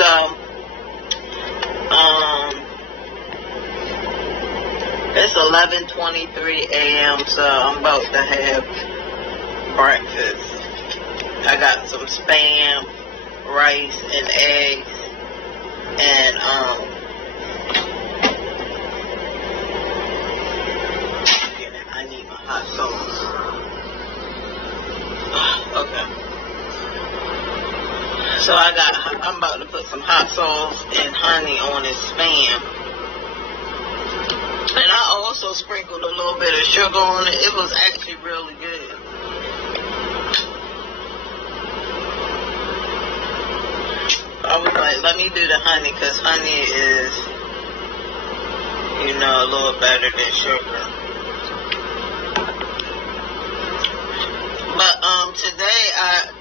So, it's 11:23 a.m. So I'm about to have breakfast. I got some spam, rice, and eggs, and I need my hot sauce. Okay. So I'm about to put some hot sauce and honey on this spam. And I also sprinkled a little bit of sugar on it. It was actually really good. I was like, let me do the honey, because honey is, a little better than sugar. But today I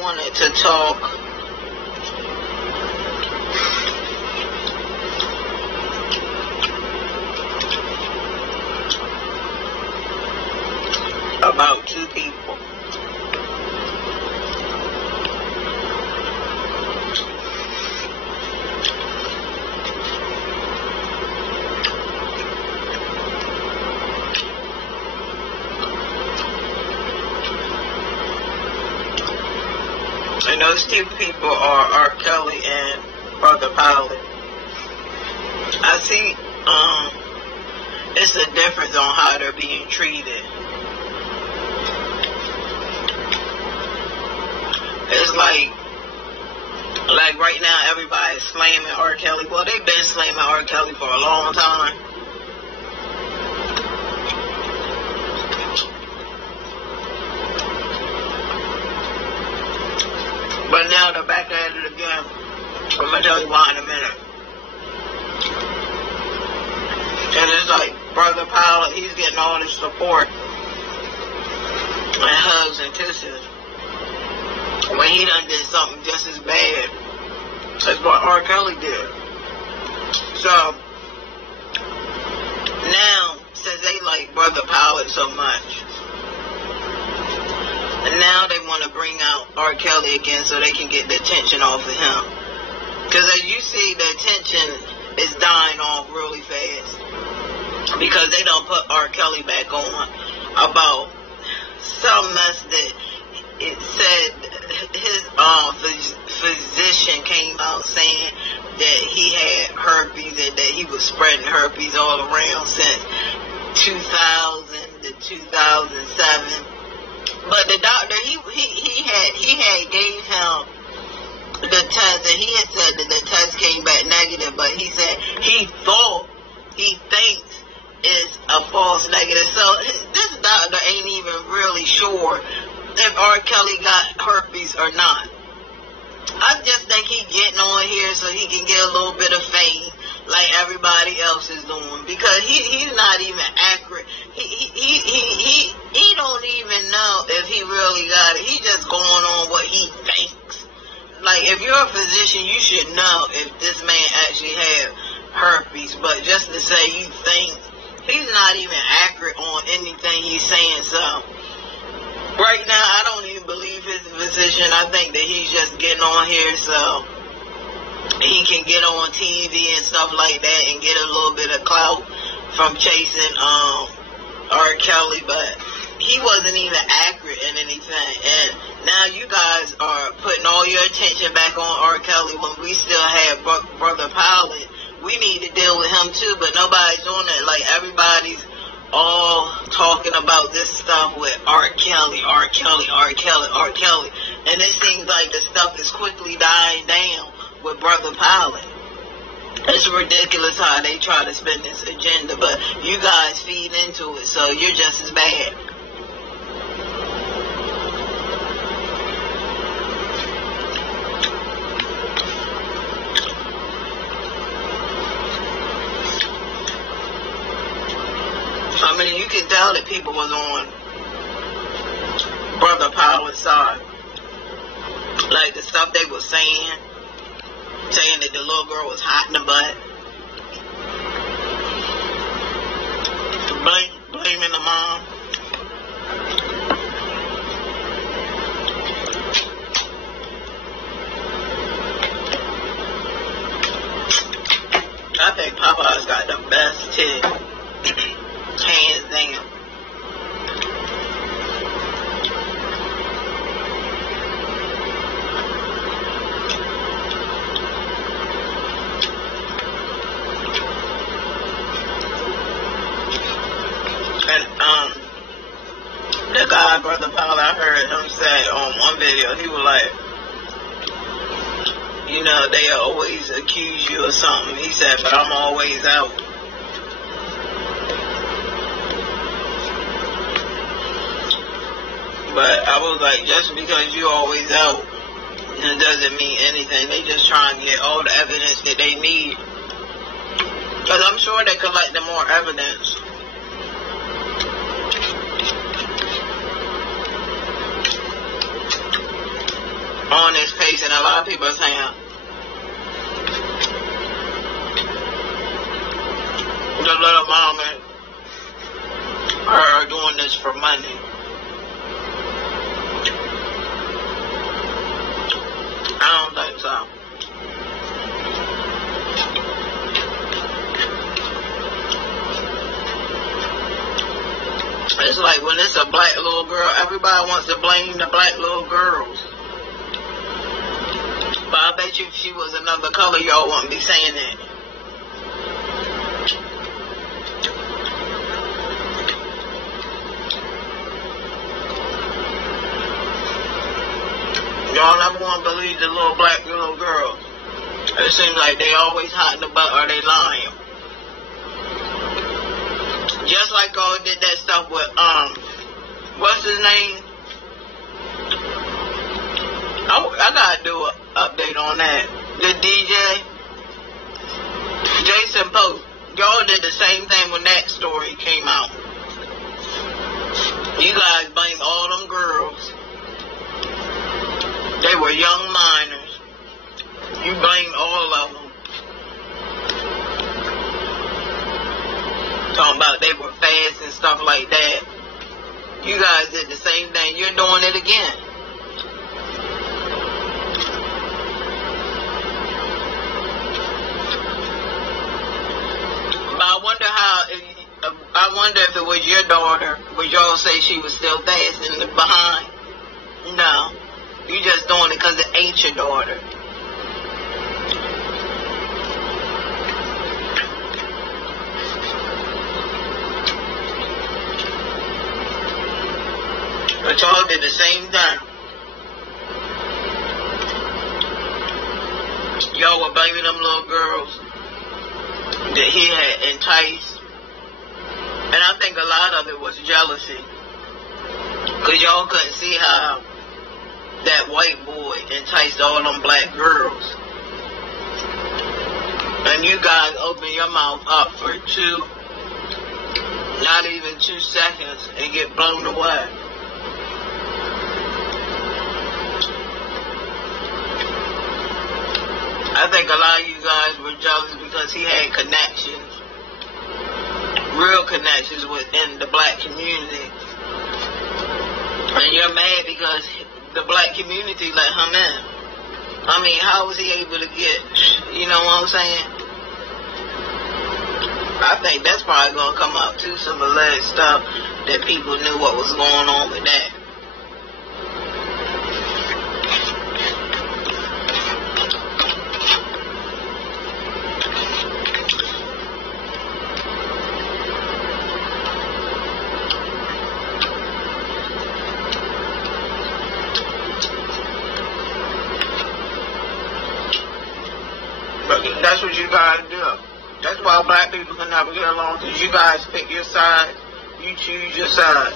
wanted to talk about two people. And those two people are R. Kelly and Brother Polight. I see it's a difference on how they're being treated. It's like right now everybody's slamming R. Kelly. Well, they've been slamming R. Kelly for a long time. But now they're back at it again. I'm going to tell you why in a minute. And it's like Brother Polight, he's getting all this support and hugs and kisses when he done did something just as bad as what R. Kelly did. So now, since they like Brother Polight so much, and now they want to bring out R. Kelly again so they can get the attention off of him. Because as you see, the attention is dying off really fast. Because they don't put R. Kelly back on about some mess that it said his physician came out saying that he had herpes and that he was spreading herpes all around since 2000 to 2007. But the doctor, he had gave him the test, and he had said that the test came back negative, but he said he thinks it's a false negative. So this doctor ain't even really sure if R. Kelly got herpes or not. I just think he getting on here so he can get a little bit of fame like everybody else is doing, because he's not even accurate. He don't even know if he really got it. He just going on what he thinks. Like, if you're a physician, you should know if this man actually had herpes. But just to say you think, he's not even accurate on anything he's saying. So right now, I don't even believe his physician. I think that he's just getting on here so he can get on TV and stuff like that and get a little bit of clout from chasing R. Kelly, but he wasn't even accurate in anything. And now you guys are putting all your attention back on R. Kelly when we still have Brother Polight. We need to deal with him too, but nobody's doing it. Like, everybody's all talking about this stuff with R. Kelly, R. Kelly, R. Kelly, R. Kelly. And it seems like the stuff is quickly dying down with Brother Polight. It's ridiculous how they try to spin this agenda, but you guys feed into it, so you're just as bad. I mean, you can tell that people was on Brother Polight's side. Like, the stuff they were saying that the little girl was hot in the butt. Blaming the mom. say Popeye's got the best tip. Hands down. And the guy, Brother Polight, I heard him say on one video, he was like, you know, they always accuse you of something. He said, but I'm always out. But I was like, just because you always out, it doesn't mean anything. They just trying to get all the evidence that they need. Because I'm sure they collected more evidence. On this case, and a lot of people are saying the little mama are doing this for money. I don't think so. It's like when it's a black little girl, everybody wants to blame the black little girls. But I bet you if she was another color, y'all wouldn't be saying that. Y'all never want to believe the little black little girls. It seems like they always hiding the butt or they lying. Just like y'all did that stuff with, what's his name? I gotta do an update on that. The DJ, Jason Post. Y'all did the same thing when that story came out. You guys blame all them girls. They were young minors. You blame all of them. Talking about they were fast and stuff like that. You guys did the same thing. You're doing it again. I wonder if it was your daughter, would y'all say she was still fast in the behind? No. You just doing it because it ain't your daughter. But y'all did the same thing. Y'all were blaming them little girls that he had enticed. And I think a lot of it was jealousy. Because y'all couldn't see how that white boy enticed all them black girls. And you guys open your mouth up for not even 2 seconds, and get blown away. I think a lot of you guys were jealous because he had connections. Real connections within the black community. And you're mad because the black community let him in. I mean, how was he able to get, you know what I'm saying? I think that's probably going to come out too, some alleged stuff that people knew what was going on with that. That's what you guys do. That's why black people can never get along, because you guys pick your side. You choose your side.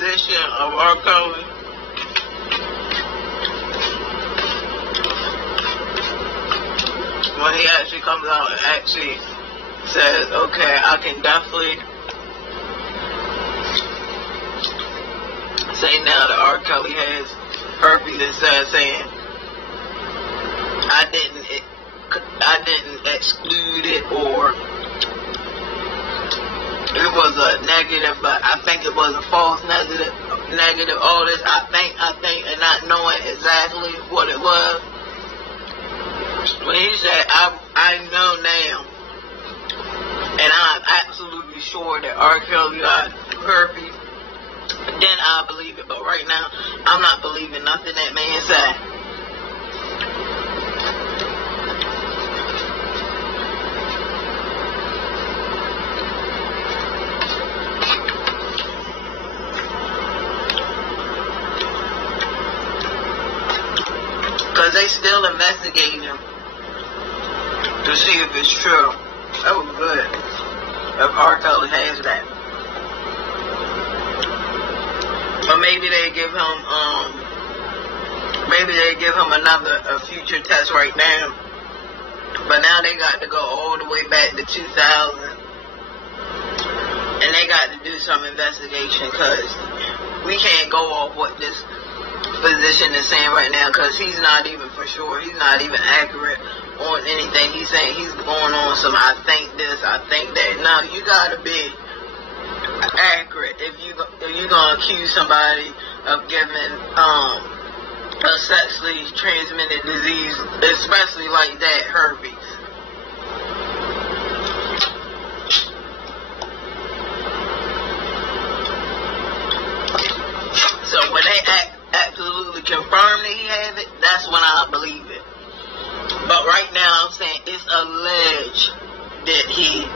position of R. Kelly, when he actually comes out and actually says, okay, I can definitely say now that R. Kelly has herpes, instead of saying I didn't exclude it, or it was a negative, but I think it was a false negative, all this, I think, and not knowing exactly what it was. When he said, I know now, and I'm absolutely sure that R. Kelly got herpes, then I believe it. But right now, I'm not believing nothing that man said. Because they still investigating him to see if it's true. That was good. If R. Kelly has that. But maybe they give him a future test right now. But now they got to go all the way back to 2000. And they got to do some investigation, because we can't go off what this physician is saying right now, because he's not even for sure. He's not even accurate on anything he's saying. He's going on some I think this, I think that. No, you got to be accurate if you're going to accuse somebody of giving a sexually transmitted disease, especially like that, herpes. So when they absolutely confirm that he has it, that's when I believe it. But right now I'm saying it's alleged that he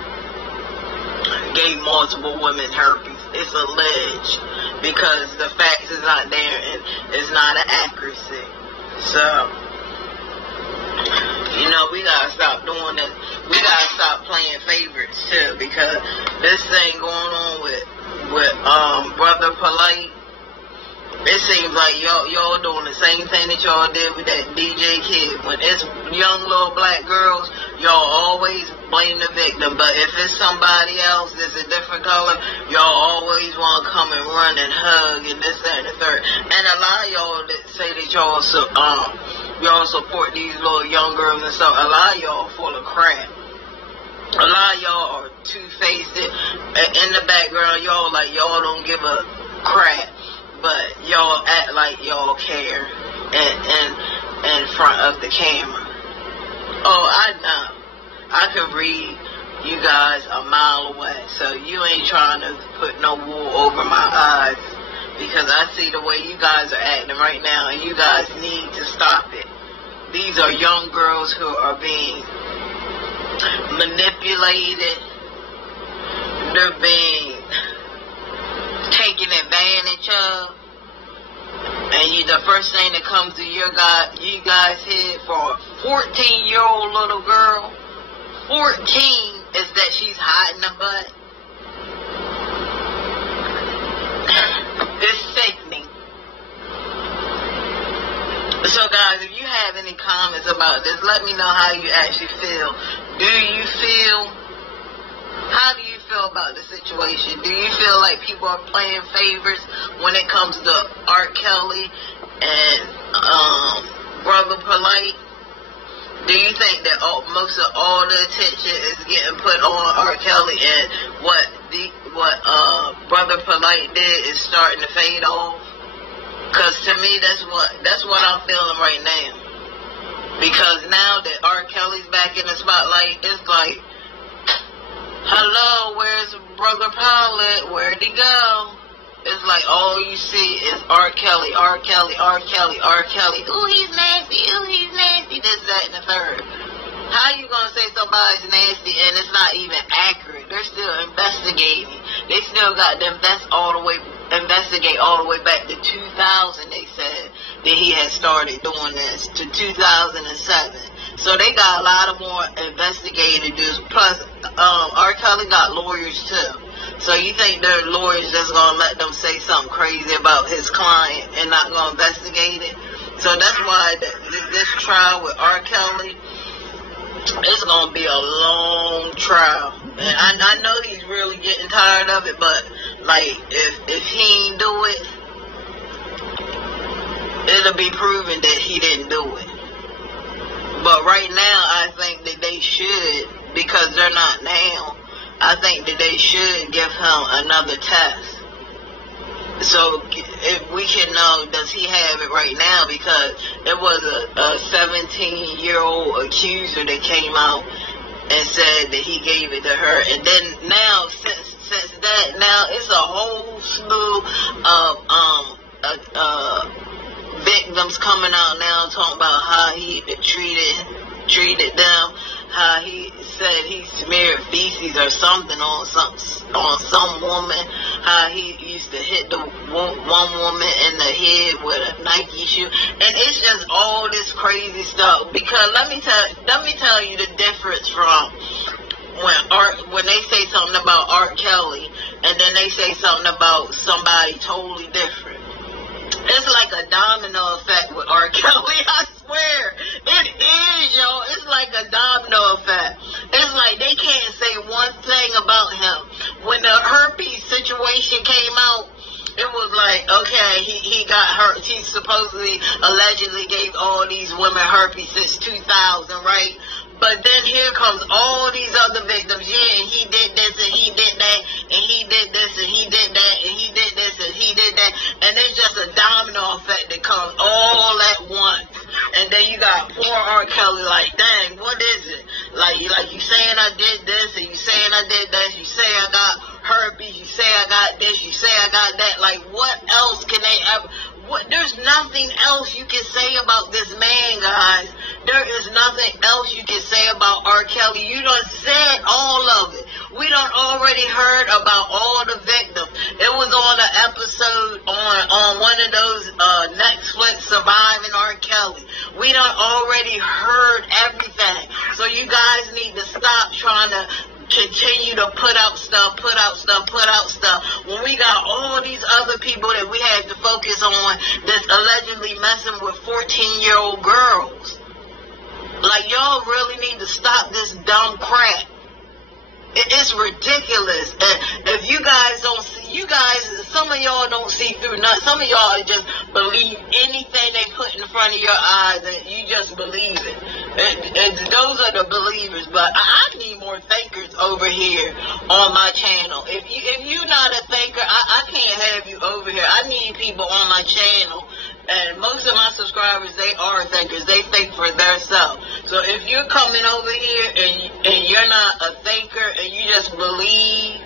gave multiple women herpes. It's alleged, because the facts is not there and it's not an accuracy. So, you know, we gotta stop doing this. We gotta stop playing favorites too, because this thing going on with Brother Polight, it seems like y'all doing the same thing that y'all did with that DJ kid. When it's young little black girls, y'all always blame the victim. But if it's somebody else that's a different color, y'all always want to come and run and hug and this, that, and the third. And a lot of y'all that say that y'all support these little young girls and stuff, a lot of y'all full of crap. A lot of y'all are two-faced. In the background, y'all don't give a crap. But y'all act like y'all care in front of the camera. Oh, I know. I can read you guys a mile away. So you ain't trying to put no wool over my eyes, because I see the way you guys are acting right now, and you guys need to stop it. These are young girls who are being manipulated. They're being taken advantage of, and the first thing that comes to you guys' head for a 14-year-old little girl, 14, is that she's hiding her butt. It's sickening. So guys, if you have any comments about this, let me know how you actually feel. How do you feel about the situation? Do you feel like people are playing favorites when it comes to R. Kelly and Brother Polight? Do you think that most of all the attention is getting put on R. Kelly, and what Brother Polight did is starting to fade off? Because to me, that's what I'm feeling right now. Because now that R. Kelly's back in the spotlight, it's like, hello, where's Brother Polight? Where'd he go? It's like all you see is R. Kelly, R. Kelly, R. Kelly, R. Kelly. Ooh, he's nasty. Ooh, he's nasty. This, that, and the third. How you gonna say somebody's nasty and it's not even accurate? They're still investigating. They still got to investigate all the way back to 2000. They said that he had started doing this to 2007. So they got a lot of more investigating to do. Plus, R. Kelly got lawyers too. So you think their lawyers just gonna let them say something crazy about his client and not gonna investigate it? So that's why this trial with R. Kelly, it's gonna be a long trial. And I know he's really getting tired of it, but like if he ain't do it, it'll be proven that he didn't do it. But right now, I think that they should, because they're not now, I think that they should give him another test. So if we can know, does he have it right now? Because there was a 17-year-old accuser that came out and said that he gave it to her. And then now, since that, now it's a whole slew of victims coming out now talking about how he treated them, how he said he smeared feces or something on some woman, how he used to hit the one woman in the head with a Nike shoe, and it's just all this crazy stuff. Because let me tell you the difference from when they say something about R. Kelly and then they say something about somebody totally different. It's like a domino effect with R. Kelly, I swear. It is, yo. It's like a domino effect. It's like they can't say one thing about him. When the herpes situation came out, it was like, okay, he got hurt. He supposedly, allegedly gave all these women herpes since 2000, right? But then here comes all these other victims. Yeah, and he did this and he did that and he did this and he did that and he did this and he did that. And it's just a domino effect that comes all at once. And then you got poor R. Kelly like, dang, what is it? Like you saying I did this and you saying I did that. You say I got herpes. You say I got this. You say I got that. Like, what else can they ever... There's nothing else you can say about this man, guys. There is nothing else you can say about R. Kelly. You done said all of it. We done already heard about all the victims. It was on an episode on one of those Netflix Surviving R. Kelly. We done already heard everything. So you guys need to stop trying to continue to put out stuff, when we got all these other people that we have to focus on that's allegedly messing with 14-year-old girls. Like, y'all really need to stop this dumb crap. It's ridiculous. And if you guys don't see, some of y'all don't see through nothing. Some of y'all just believe anything they put in front of your eyes and you just believe it. And those are the believers. But I need more thinkers over here on my channel. If you're not a thinker, I can't have you over here. I need people on my channel. And most of my subscribers, they are thinkers. They think for themselves. So if you're coming over here and you're not a thinker and you just believe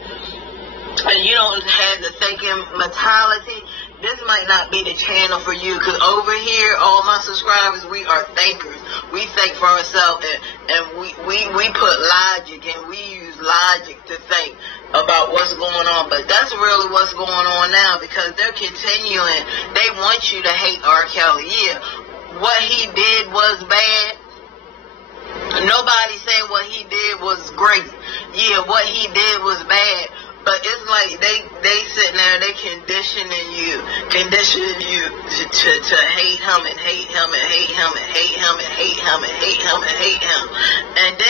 and you don't have the thinking mentality, this might not be the channel for you. Because over here, all my subscribers, we are thinkers. We think for ourselves, and we put logic and we use logic to think about what's going on. But that's really what's going on now, because they're continuing. They want you to hate R. Kelly. Yeah, what he did was bad. Nobody saying what he did was great. Yeah, what he did was bad. But it's like they sitting there, they conditioning you to hate him and hate him and hate him and hate him and hate him and hate him and hate him. And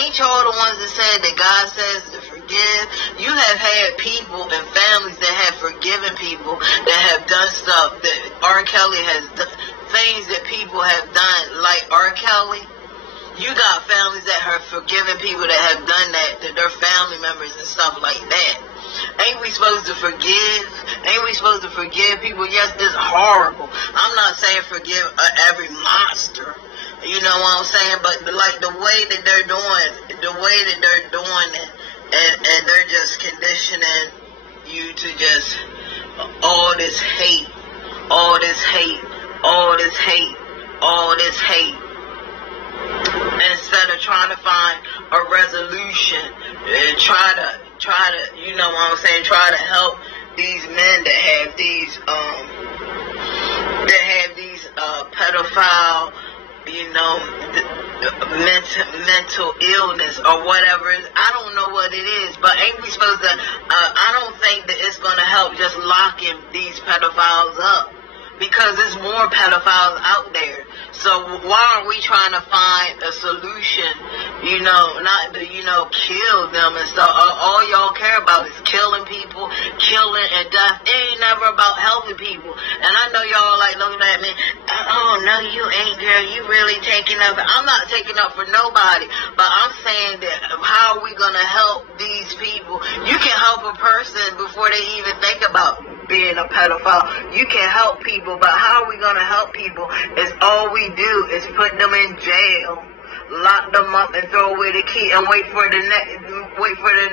ain't y'all the ones that said that God says to forgive? You have had people and families that have forgiven people that have done stuff that R. Kelly has done, things that people have done like R. Kelly. You got families that have forgiven people that have done that to their family members and stuff like that. Ain't we supposed to forgive? Ain't we supposed to forgive people? Yes, it's horrible. I'm not saying forgive every monster. You know what I'm saying? But like the way that they're doing it, and they're just conditioning you to just all this hate, all this hate, all this hate, all this hate. Instead of trying to find a resolution and try to, you know what I'm saying, try to help these men that have these pedophile, you know, mental illness or whatever. I don't know what it is, but ain't we supposed to, I don't think that it's going to help just locking these pedophiles up, because there's more pedophiles out there. So why are we trying to find a solution, not to, kill them and stuff? All y'all care about is killing people, killing and death. It ain't never about helping people. And I know y'all like looking at me, oh, no, you ain't, girl. You really taking up. I'm not taking up for nobody, but I'm saying that how are we going to help these people? You can help a person before they even think about being a pedophile. You can help people, but how are we going to help people? Is all we do is put them in jail, lock them up, and throw away the key, and wait for the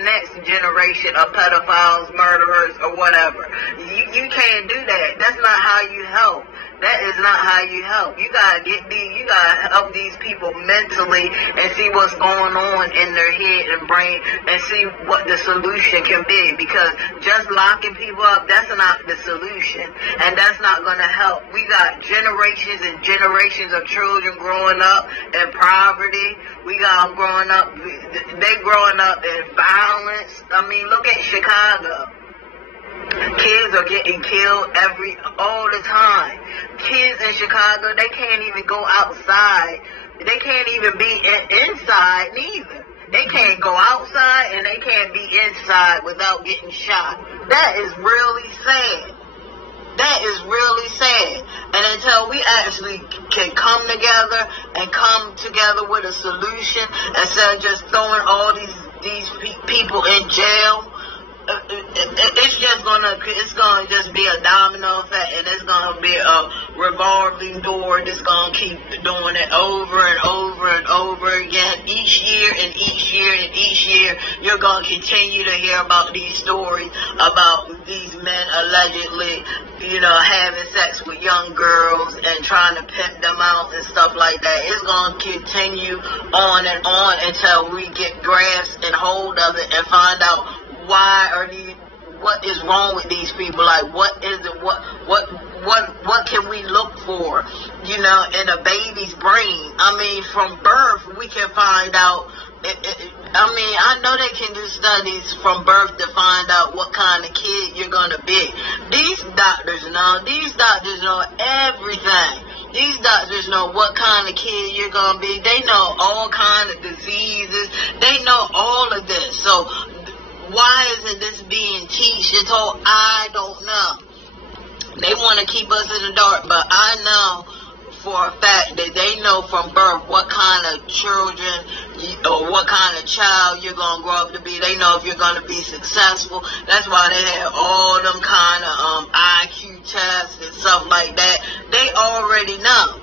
next generation of pedophiles, murderers, or whatever. You can't do that. That's not how you help. That is not how you help. You gotta help these people mentally and see what's going on in their head and brain and see what the solution can be. Because just locking people up, that's not the solution, and that's not gonna help. We got generations and generations of children growing up in poverty. We got them growing up. They growing up in violence. I mean, look at Chicago. Kids are getting killed all the time. Kids in Chicago, they can't even go outside. They can't even be inside neither. They can't go outside and they can't be inside without getting shot. That is really sad. That is really sad. And until we actually can come together with a solution, instead of just throwing all these people in jail, it's gonna just be a domino effect, and it's gonna be a revolving door that's gonna keep doing it over and over and over again. Each year and each year and each year, you're gonna continue to hear about these stories about these men allegedly, having sex with young girls and trying to pimp them out and stuff like that. It's gonna continue on and on until we get grasp and hold of it and find out what is wrong with these people. Like, what is it? What can we look for, in a baby's brain? I mean, from birth, we can find out. I know they can do studies from birth to find out what kind of kid you're going to be. These doctors know everything. These doctors know what kind of kid you're going to be. They know all kind of diseases. They know all of this. So why isn't this being taught? I don't know. They want to keep us in the dark, but I know for a fact that they know from birth what kind of children or what kind of child you're going to grow up to be. They know if you're going to be successful. That's why they have all them kind of IQ tests and stuff like that. They already know.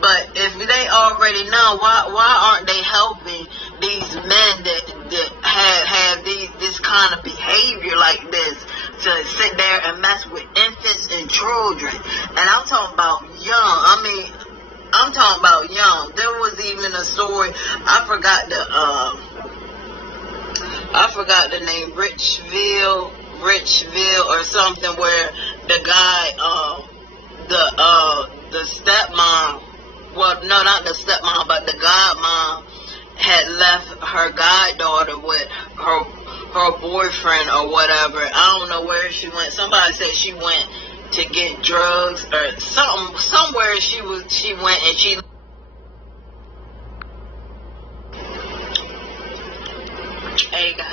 But if they already know, why aren't they helping these men that have this kind of behavior like this, to sit there and mess with infants and children? And I'm talking about young. I'm talking about young. There was even a story, I forgot the name, Richville or something, where the guy, the stepmom, well, no, not the stepmom, but the godmom had left her goddaughter with her boyfriend or whatever. I don't know where she went. Somebody said she went to get drugs or something. Somewhere she went and she. Hey guys.